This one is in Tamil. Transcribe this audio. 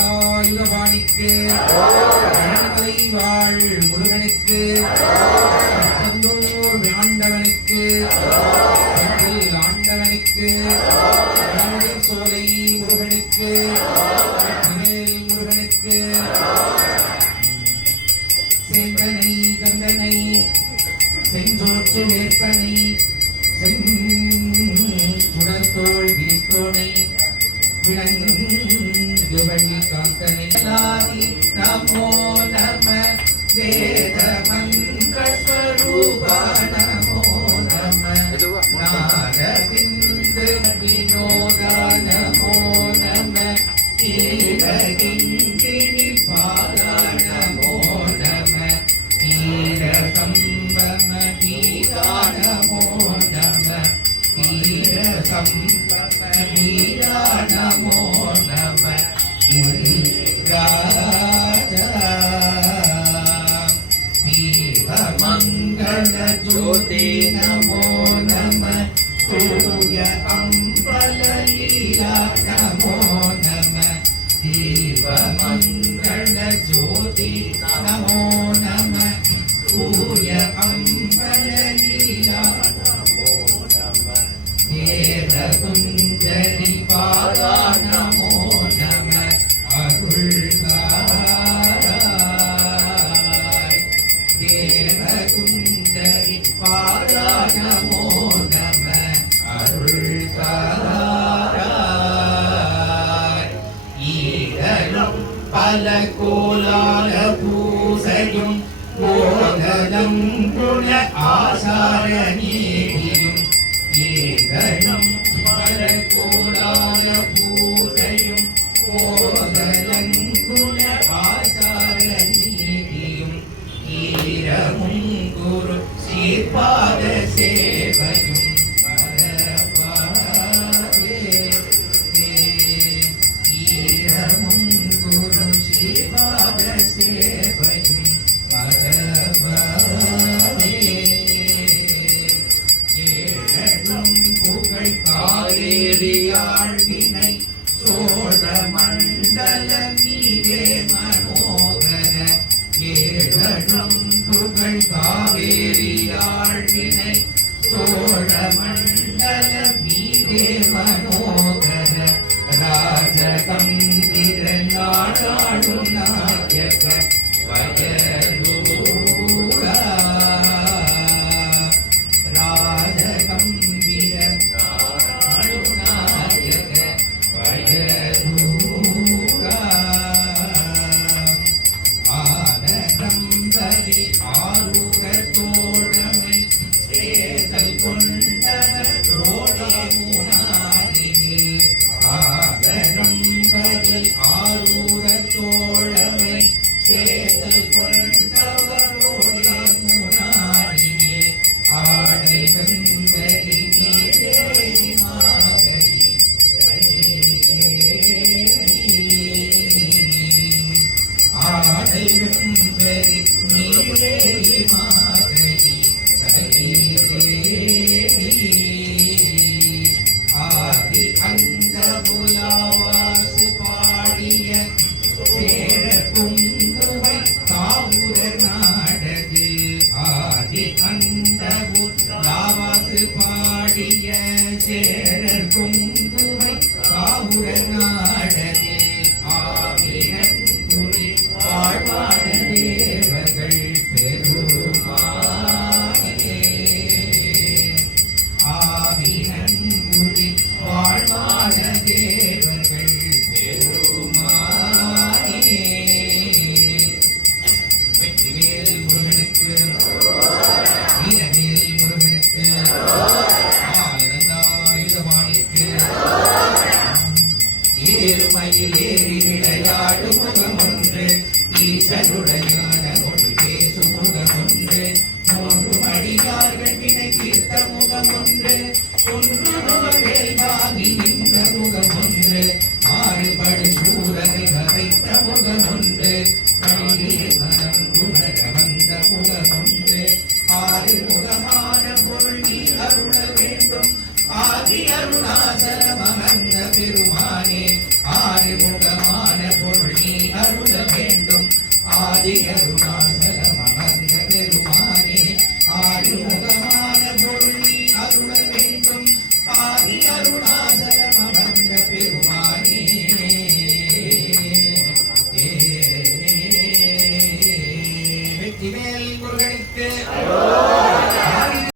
ஆயுதபாணிக்கு வாழ் முருகனுக்கு சந்தோர் ஆண்டவனுக்கு ஆண்டவனுக்கு சோலை முருகனுக்கு முருகனுக்கு செந்தனை கந்தனை செஞ்சோற்று வேற்பனை செங்குடத்தோள் விரித்தோனை விளங்கு வழி காத்தனை நமோ நம வேத மந்திர ஸ்வரூபா நமோ நம நாரவிந்து வினோதா நமோ நம நீரகிங்கிணி பாலா நமோ நம நீர சம்பம வீரா நமோ நம நீர சம்பம வீரா நமோ நம மங்கள ஜோதி நமோ நம தூய அம்பல லீலா நமோ நம தீப மங்கள ஜோதி நமோ நம தூய அம்பல லீலா நமோ நம தேவ குஞ்சரி பாதா நமோ நம அருள்தாராய் தேவ குஞ்சரி பாதா நமோ நம அருள்தாராய் ஈரலும் பல கோலால பூசையும் மோதலம் குண ஆசார நீதியும் ஏகலும் பல கோலால பூசையும் மோதலம் குண ஆசார நீதியும் ஈரமும் குரு சீர்பாத சேவையும் ஈரமும் குரு சீர்பாத சேவையும் ஏழும் புகழ் காவேரியாழ்வினை சோழ மண்டல மீதே மனோகர ஏழும் புகழ் காவேரியாழ்வினை சோழ மண்டல மீதே மனோகர ராஜகம்பிர நாடாடும் நாயக வயலூரா ராஜகம்பிர நாடாடும் நாயக வயலூரா ஆனந்தம்பரி ஆரூர தோழமை சேதல் கொண்டவர் தோழே முனாரில் ஆவரம்பரி ஆரூர தோழமை சேதல் கொண்டவரோடே முனாரில் ஆடை வெண்பரி நீரேறி மாதரி ஆடை வெண்பரி நீரேறி மாதரி ஆதி அந்த புலாவாசு பாடிய சேர குங்குவை காவுர நாடகில் ஆதி அந்த புலாவாசு பாடிய சேர குங்குவை காவுர நாடகில் ஆவினன் குறி வாழ்வான தேவர்கள் பெருமானே ஆவினன் குறி வாழ்வான தேவர்கள் பெருமானே வெற்றிவேல் முருகனுக்கு வீரவேல் முருகனுக்கு ஆயுதபாணிக்கு ஏறுமையில் ஏறி விளையாடும்